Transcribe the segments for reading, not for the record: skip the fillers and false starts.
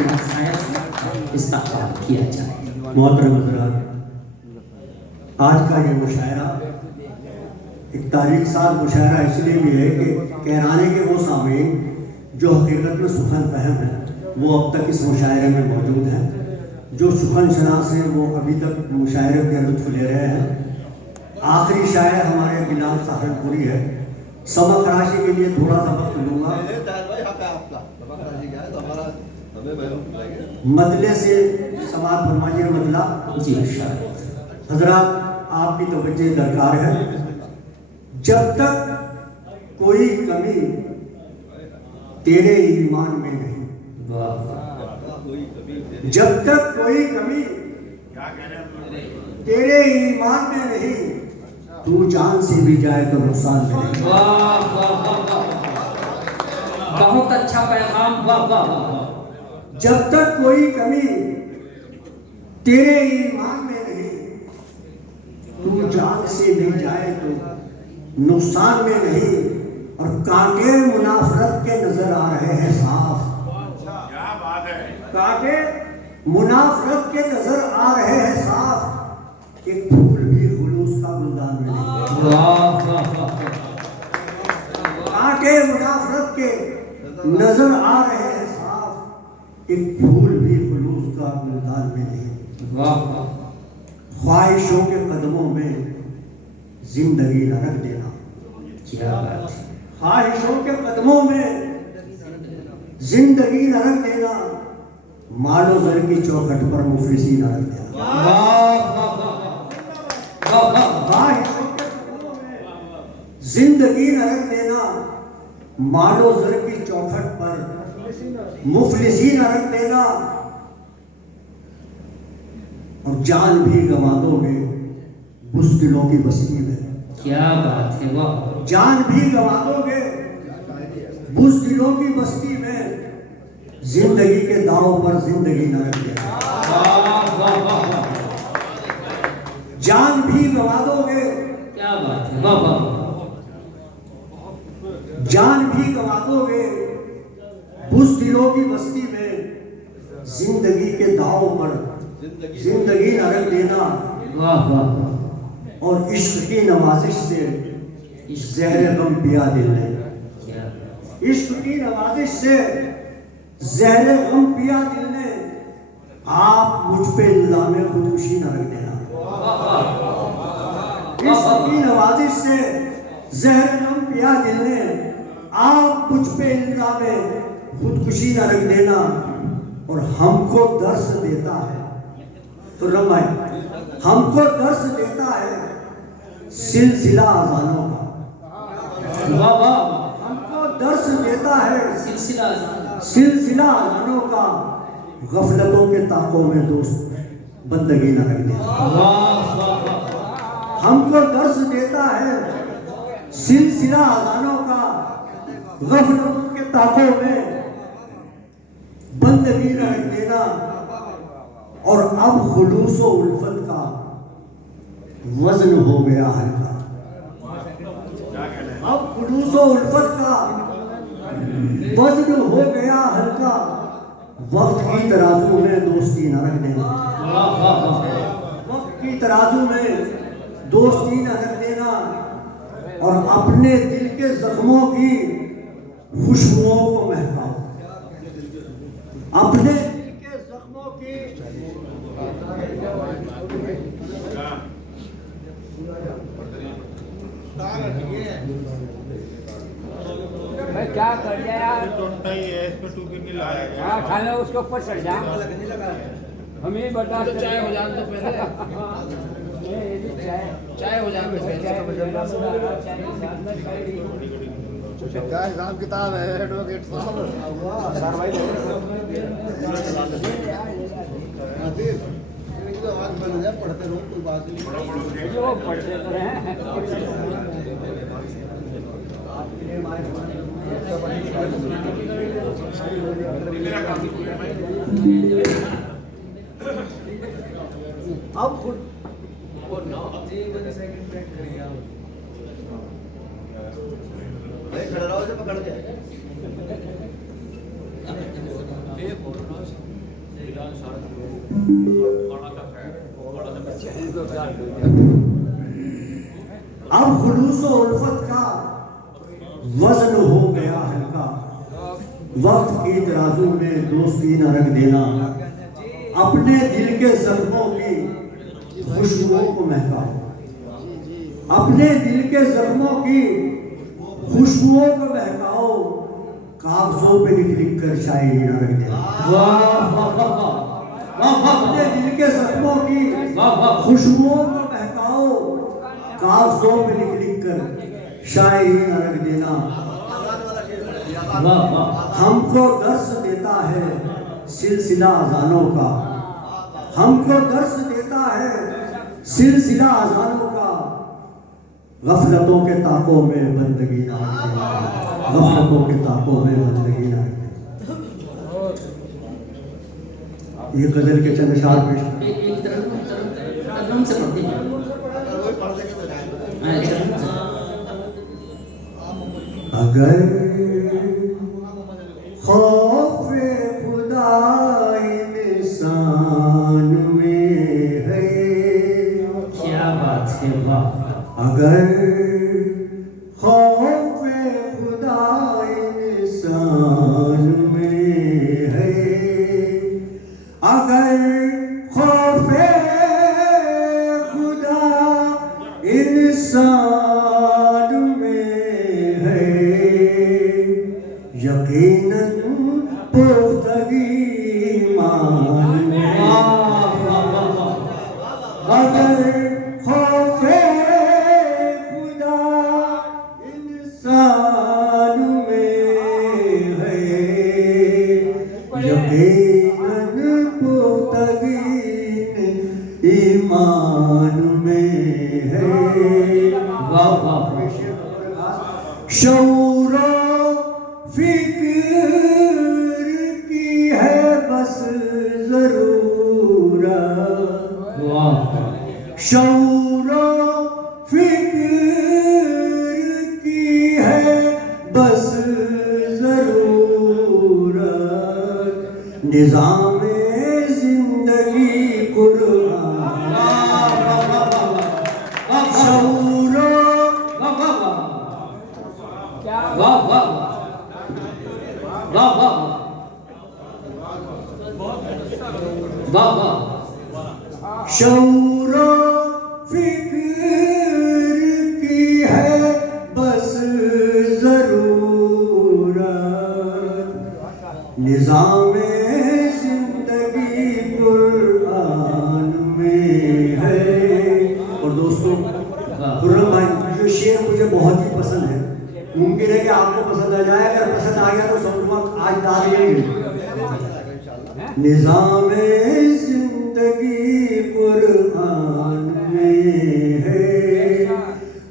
के शायद इसका काम किया जाए। मोहतरम हज़रात, आज का ये मुशायरा एक तारीख साज मुशायरा इसलिए भी है कि कहराने के वो सामीन जो हकीकत में सुखन फहम है वो अब तक इस मुशायरे में मौजूद हैं। जो सुखन शनास हैं वो अभी तक मुशायरे के लुत्फ़ ले रहे हैं। आखिरी शायर हमारे बिलाल सहारनपुरी है। सबक खराशी के लिए थोड़ा सा वक्त लूँगा। मतले से समात फरमाइए। मतला जी हजरात, आपकी तवज्जो दरकार है। जब तक कोई कमी तेरे ईमान में नहीं, जब तक कोई कमी तेरे ईमान में नहीं, तू जान से भी जाए तो नुकसान नहीं। बहुत अच्छा पैगाम। वाह वाह। जब तक कोई कमी तेरे ईमान में नहीं, तू जान से भी जाए तो नुकसान में नहीं। और कांटे मुनाफरत के नजर आ रहे हैं साफ। क्या बात है। कांटे मुनाफरत के नजर आ रहे हैं साफ। एक फूल भी खुलूस का गुलदान में नहीं। कांटे मुनाफरत के नजर आ रहे हैं साफ। एक फूल भी खुलूस का गुलदान में नहीं। ख्वाहिशों के कदमों में जिंदगी न रख देना। क्या बात है। ख्वाहिशों के कदमों में जिंदगी न रख देना। मालो जर की चौखट पर मुफलिसी न रख देना। ख्वाहिशों के कदमों में जिंदगी न रख देना। मालो जर की चौखट पर मुफलिसी न रख देना। और जान भी गंवा दोगे बुज़दिलों की बस्ती में। क्या बात है। वाह। जान भी गंवा दोगे बुज़दिलों की बस्ती में। जिंदगी के दांव पर जिंदगी न रख देना। जान भी गंवा दोगे। क्या बात है। वाह वाह। जान भी गंवा दोगे बुज़दिलों की बस्ती में। जिंदगी के दांव पर जिंदगी न रख देना। वाह वाह। और इश्क की नवाजिश से ज़हर गम पिया दिल ने। इश्क की नवाजिश से ज़हर गम पिया दिल ने। आप मुझ पे इल्ज़ाम खुदकुशी न रख देना। इश्क की नवाजिश से ज़हर गम पिया दिल ने। आप मुझ पे इल्ज़ाम खुदकुशी न रख देना। और हमको दर्स देता है तो रमाए, हमको दर्स देता है सिलसिला अज़ानों का। वाह वाह। हमको दर्स देता है सिलसिला अज़ानों का। गफलतों के ताकों में दोस्त बंदगी न रख देना। हमको दर्स देता है सिलसिला अज़ानों का। गफलतों के ताकों में बंदगी न रख देना। और अब खुलूस व उल्फत का वजन हो गया हल्का। अब खुलूस व उल्फत का वजन हो गया हल्का। वक्त की तराजू में दोस्ती न रख देना। वक्त की तराजू में दोस्ती न रख देना। और अपने दिल के जख्मों की खुशबुओं को महकाओ। अपने दिल के जख्मों की भाई क्या कर दिया यार। टूटता ही है, इस पे टूपी नहीं लाया। हाँ खा लो उसके ऊपर चढ़ जा। हम ही बर्दाश्त तो चाय हो जाने दो पहले। चाय हो जाने दो पहले। क्या हिसाब किताब है एडवोकेट साहब? पढ़ते रहो, कोई बात नहीं। जो पढ़ते तो रहे। अब खुद खड़ा रहो, पकड़ के। अब खुलूस और उल्फत का वजन हो गया हल्का, वक्त की तराजू में दोस्ती न रख देना, अपने दिल के जख्मों की खुशबुओं को महकाओ, अपने दिल के जख्मों की खुशबुओं को महकाओ, कागजों पे लिख लिख कर शायरी न रख देना। वाह वाह वाह वाह अपने दिल के जख्मों की वाह वाह खुशबुओं को महकाओ, कागजों पे लिख लिख कर शायरी न रख देना। वाह वाह हमको दर्स देता है सिलसिला अजानों का, हमको दर्स देता है सिलसिला अजानों का, गफलतों के ताकों में बंदगी ना रखे, गफलतों के ताकों में बंदगी ना रखे। ये गजल के चंद अशार पेश कर। एक तरफ से पढ़ते हैं। हाँ, तरन्नुम से। अगर खौफे खुदा इंसान में है, क्या बात है, वाह अगर खौफे खुदा इंसान में है, अगर खौफे खुदा इंसान में है, यकीनन पुख्तगी ईमान में है। अगर खौफे खुदा इंसान में है, यकीनन पुख्तगी ईमान में है। वाह वाह शऊरो फिक्र की है बस जरूरत, वाह शऊरो फिक्र की है बस जरूरत, निज़ामे जिंदगी कुरान, शऊरो वाह वाह वाह वाह वाह वाह शऊरो फिक्र की है बस जरूरत, निज़ामे जिंदगी कुरान में है। और दोस्तों, खुर्रम भाई जो शेर मुझे बहुत ही पसंद है, मुमकिन है कि आपको पसंद आ जाए, अगर पसंद आ गया तो समझूंगा आज दाद लेंगे। निज़ामे जिंदगी कुरान में है,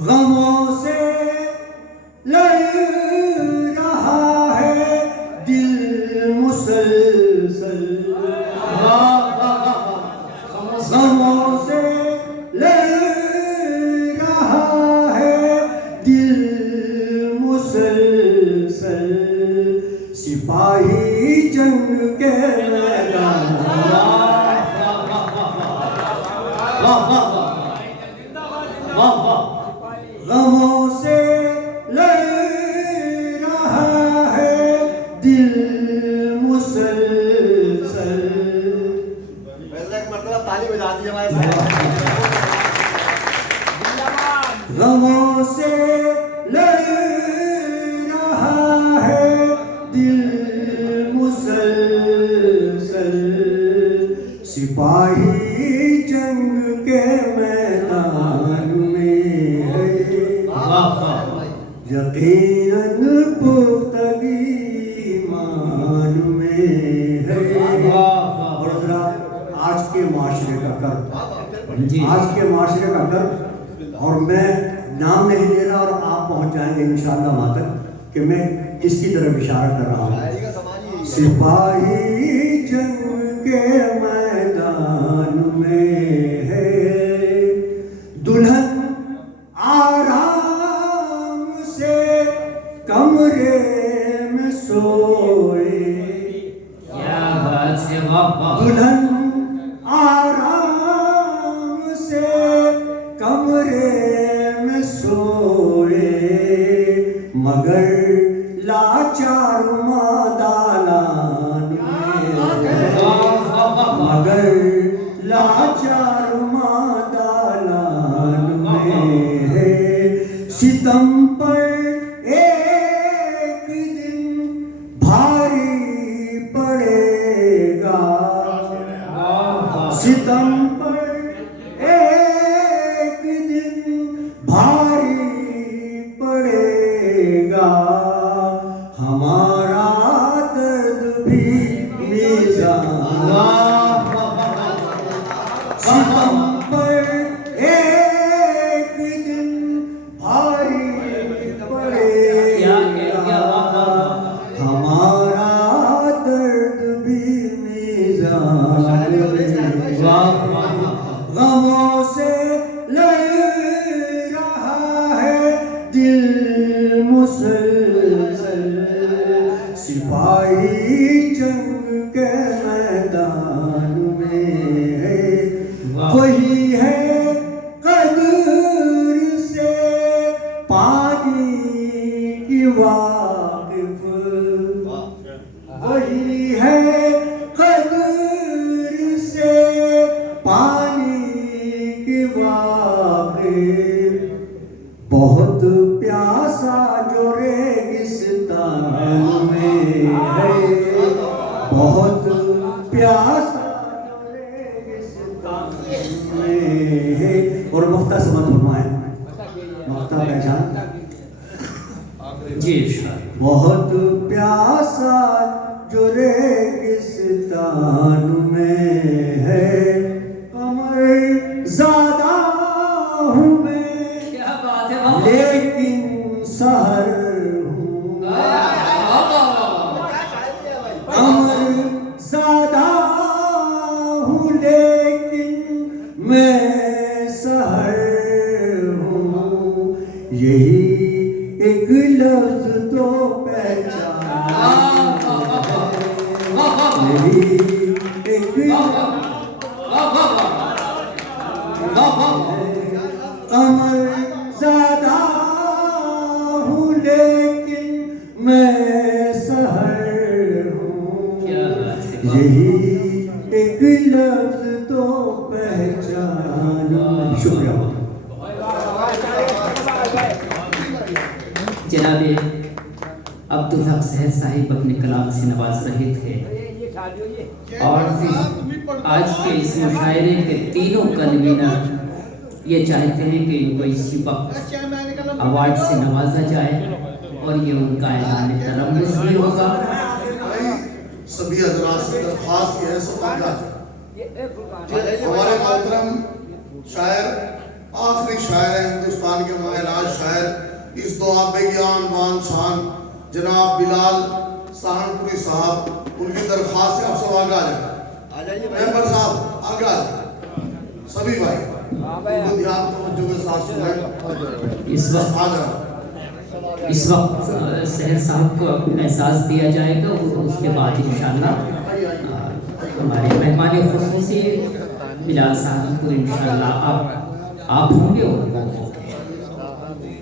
गमों से लड़ रहा है दिल मुसलसल, गमों से लड़ रहा है दिल मुसलसल, सिपाही जंग के मैदान, गमों से लड़ रहा है दिल मुसलसल। ताली बजा दी हमारे साथ। गमों से लड़ रहा है दिल मुसलसल, सिपाही जंग के मैदान में है, यकीनन पुख्तगी ईमान में है। और जरा आज के माशरे का कर्ज, आज के माशरे का कर्ज, और मैं नाम नहीं ले रहा और आप पहुंच जाएंगे इंशाअल्लाह वहां तक कि मैं किसकी तरफ इशारा कर रहा हूँ। सिपाही जंग के मैदान में है, दुल्हन आराम से कमरे में सोए, क्या बात है, वाह वाह दुल्हन आराम से कमरे में सोए मगर लाचार दालान में मगर लाचार दालान में है सितम पर एक दिन भारी पड़ेगा सितम पर एक दिन भारी पड़ेगा हमारा दर्द भी मीज़ान सितम पर एक दिन भारी क्या पड़ेगा वाह वाह हमारा दर्द भी मीज़ान वाह वाह गमों से लड़ रहा है दिल मुसलसल सिपाही जंग के मैदान में है वही है कदर से पानी की वाकिफ वही है कदर से पानी की वाकिफ बहुत प्यासा जो रेगिस्तान में है बहुत प्यासा जो रेगिस्तान में है और मुफ्ता समझ फरमाए मुफ्ता पहचान जी इरशाद बहुत प्यासा जो रेगिस्तान में है कमर ज़्यादा हूँ मैं क्या बात है वाह लेकिन सहर हूँ कमर ज़्यादा हूँ लेकिन मैं सहर हूँ यही एक लफ्ज तो पहचान यही एक कमर ज़्यादा हूँ लेकिन मैं सहर हूँ क्या बात है यही एक लफ्ज तो पहचान शुक्रिया जनाबे अब्दुल हक सहर साहिब अपने कलाम से नवाज रहे थे और फिर आज के इस मुशायरे के तीनों कन्वीनर ये चाहते हैं कि इनको इसी वक्त अवार्ड से नवाजा जाए और ये उनका ऐलान तरम्मुस भी होगा सभी हजरात से दरख्वास्त ये है हमारे मोहतरम शायर आखिरी शायर है हिंदुस्तान के माहिराज शायर इस दुआ बेगियान मान शान जनाब बिलाल सहारनपुरी साहब उनकी दरख्वास्त से आप सब आगे आ जाए मेंबर साहब आगे आ जाए सभी भाई उनको ध्यान तवज्जो के साथ सुनाएं इस वक्त आ जाओ सहर साहब को एहसास दिया जाएगा और उसके बाद इंशाल्लाह हमारे मेहमान खुसूसी बिलाल साहब को इंशाल्लाह आप होंगे और वो होंगे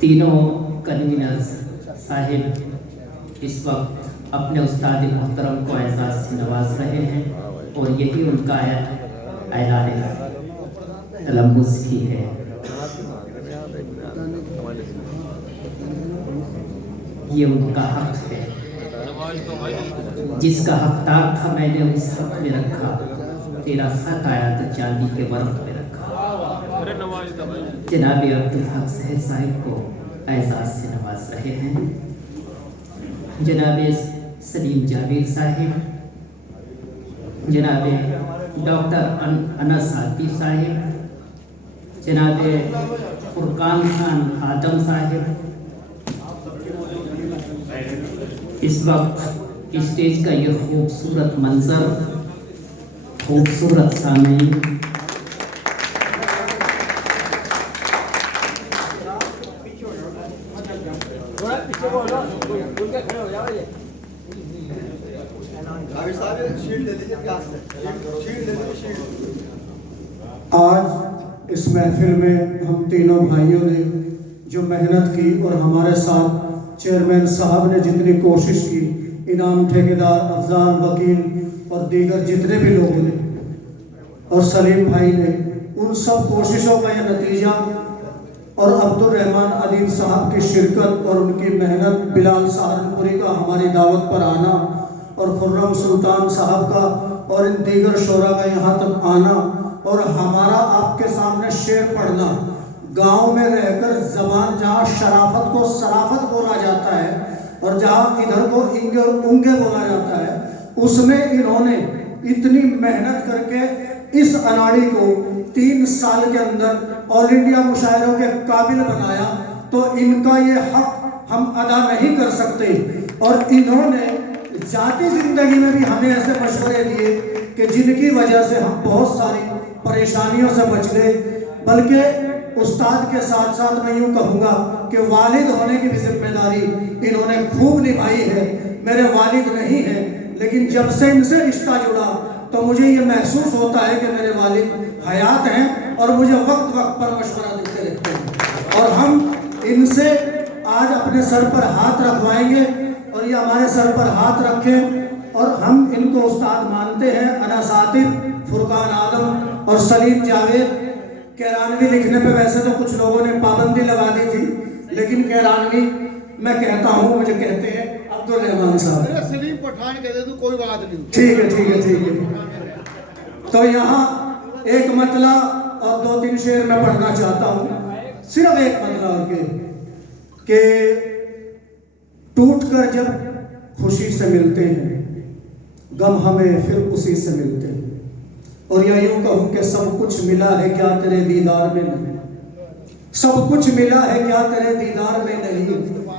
तीनों कन्वीनर साहिब इस वक्त अपने उस्ताद मोहतरम को एजाज़ से नवाज रहे हैं और यही उनका ऐलान तलम्मुस की है ये उनका हक है जिसका हकदार था मैंने उस हक में रखा तेरा खत आया तो चांदी के वर्क में रखा जनाब अब्दुल हक सहर साहिब को एजाज़ से नवाज रहे हैं जनाब सलीम जावेद साहिब जनाब डॉक्टर अनस आतिफ साहिब जनाब फुरकान खान आदम साहिब इस वक्त स्टेज का ये खूबसूरत मंजर खूबसूरत सामईन थोड़ा पीछे बोलो, उनके खड़े हो जाओ ये। आज इस महफिल में हम तीनों भाइयों ने जो मेहनत की और हमारे साथ चेयरमैन साहब ने जितनी कोशिश की, इनाम ठेकेदार, अफजाल, वकील और दीगर जितने भी लोगों ने और सलीम भाई ने, उन सब कोशिशों का यह नतीजा और अब्दुल रहमान अदील साहब की शिरकत और उनकी मेहनत, बिलाल सहारनपुरी का हमारी दावत पर आना और खुर्रम सुल्तान साहब का और इन दीगर शोरा का यहाँ तक आना और हमारा आपके सामने शेर पढ़ना, गांव में रहकर जबान जहाँ शराफत को सराफत बोला जाता है और जहाँ इधर को इंगे और उंगे बोला जाता है, उसमें इन्होंने इतनी मेहनत करके इस अनाड़ी को 3 साल के अंदर ऑल इंडिया मुशायरों के काबिल बनाया, तो इनका ये हक हम अदा नहीं कर सकते। और इन्होंने जाती जिंदगी में भी हमें ऐसे मशवरे दिए कि जिनकी वजह से हम बहुत सारी परेशानियों से बच गए। बल्कि उस्ताद के साथ साथ मैं यूँ कहूँगा कि वालिद होने की भी जिम्मेदारी इन्होंने खूब निभाई है। मेरे वालिद नहीं है, लेकिन जब से इनसे रिश्ता जुड़ा तो मुझे ये महसूस होता है कि मेरे वालिद हयात हैं और मुझे वक्त वक्त पर मशवरा देते रहते हैं। और हम इनसे आज अपने सर पर हाथ रखवाएंगे और ये हमारे सर पर हाथ रखें और हम इनको उस्ताद मानते हैं। अना सातिब, फुरकान आलम और सलीम जावेद। कैरानवी लिखने पे वैसे तो कुछ लोगों ने पाबंदी लगा दी थी, लेकिन कैरानवी मैं कहता हूँ, मुझे कहते हैं अब्दुल रहमान साहब। सलीम पठान कहते तो कोई बात नहीं। ठीक है, ठीक है, ठीक है। तो यहाँ एक मतला और 2-3 शेर मैं पढ़ना चाहता हूँ, सिर्फ एक मतला और के टूट कर जब खुशी से मिलते हैं, गम हमें फिर उसी से मिलते हैं। और या यूं कहूं कि सब कुछ मिला है क्या तेरे दीदार में नहीं, सब कुछ मिला है क्या तेरे दीदार में नहीं,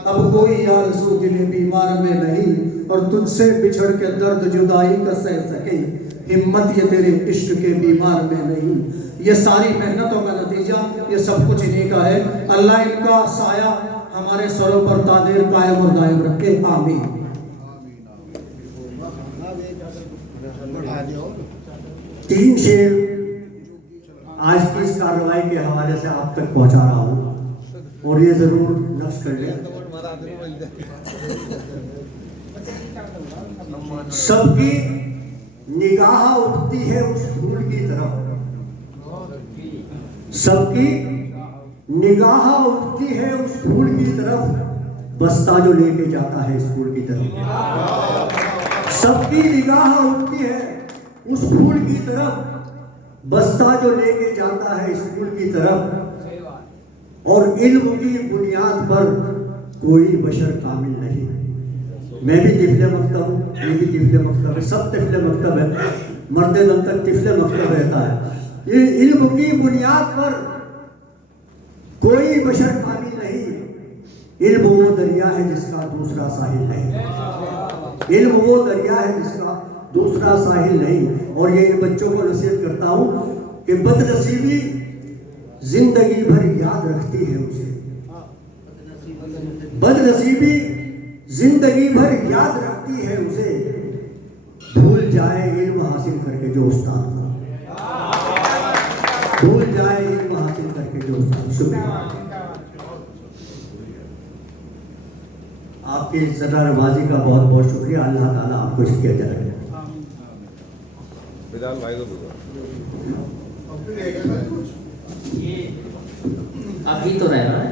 अब कोई आरज़ू दिल बीमार में नहीं, और तुझसे बिछड़ के दर्द जुदाई का सह सके, हिम्मत ये तेरे इश्क के बीमार में नहीं। ये सारी मेहनतों का नतीजा, ये सब कुछ इन्हीं का है। अल्लाह इनका साया हमारे सरों पर तादेर कायम और दायम रखे, आमीन। 3 शेर आज की इस कार्रवाई के हवाले से आप तक पहुंचा रहा हूं और ये जरूर नक्श कर लें। सबकी निगाह उठती है उस फूल की तरफ, सबकी निगाह उठती है उस फूल की तरफ, बस्ता जो लेके जाता है स्कूल की तरफ। सबकी निगाह उठती है उस फूल की तरफ, बस्ता जो लेके जाता है स्कूल की तरफ। और इल्म की बुनियाद पर कोई बशर कामिल नहीं। मैं भी तिफले मकतब हूँ, ये भी तिफले मकतब है, सब तिफले मकतब है, मरते दम तक तिफले मकतब रहता है। ये इल्म की बुनियाद पर कोई बशर कामिल नहीं। इल्म वो दरिया है जिसका दूसरा साहिल नहीं, इल्म वो दरिया है जिसका दूसरा साहिल नहीं। और ये इन बच्चों को नसीहत करता हूँ कि बदनसीबी जिंदगी भर याद रखती है उसे, बदनसीबी जिंदगी भर याद रखती है उसे, भूल जाए इल्म हासिल करके जो उस्ताद, भूल जाए इल्म हासिल करके जो उस्ताद। शुक्रिया आपकी ज़रा नवाजी का बहुत बहुत शुक्रिया। अल्लाह ताला आपको इसकी अजर है। बिलाल भाई को अभी तो रह रहा है,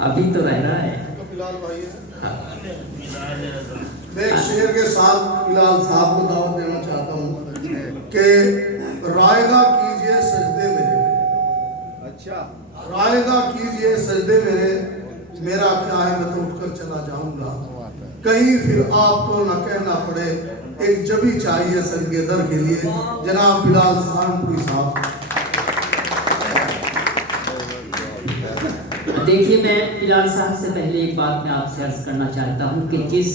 अभी तो रह रहा है। मैं एक शेर के साथ बिलाल साहब को दावत देना चाहता हूँ कि रायगा कीजिए सजदे मेरे, अच्छा रायगा कीजिए सजदे मेरे, मेरा क्या है मैं तो उठकर चला जाऊंगा, कहीं फिर आपको न कहना पड़े, एक जबी चाहिए संगेदर के लिए। जनाब बिलाल सहारनपुरी साहब। देखिए, मैं बिलाल साहब से पहले एक बात मैं आपसे अर्ज करना चाहता हूँ कि जिस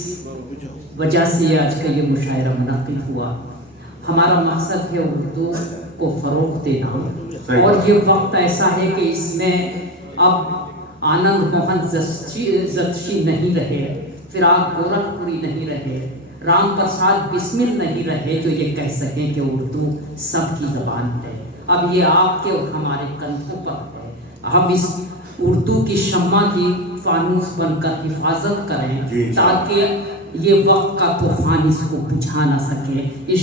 वजह से आज का ये मुशायरा मुनाकिद हुआ, हमारा मकसद है उर्दू को फ़रोग़ देना। और ये वक्त ऐसा है कि इसमें अब आनंद मोहन जत्शी नहीं रहे, फिराक गोरखपुरी नहीं रहे, राम प्रसाद बिस्मिल नहीं रहे जो ये कह सकें कि उर्दू सबकी ज़बान है। अब ये आपके और हमारे कंधों पर है। हम इस उर्दू की शम्मा की फानूस बनकर हिफाजत करें ताकि ये वक्त का तूफान इसको बुझा ना सके। इस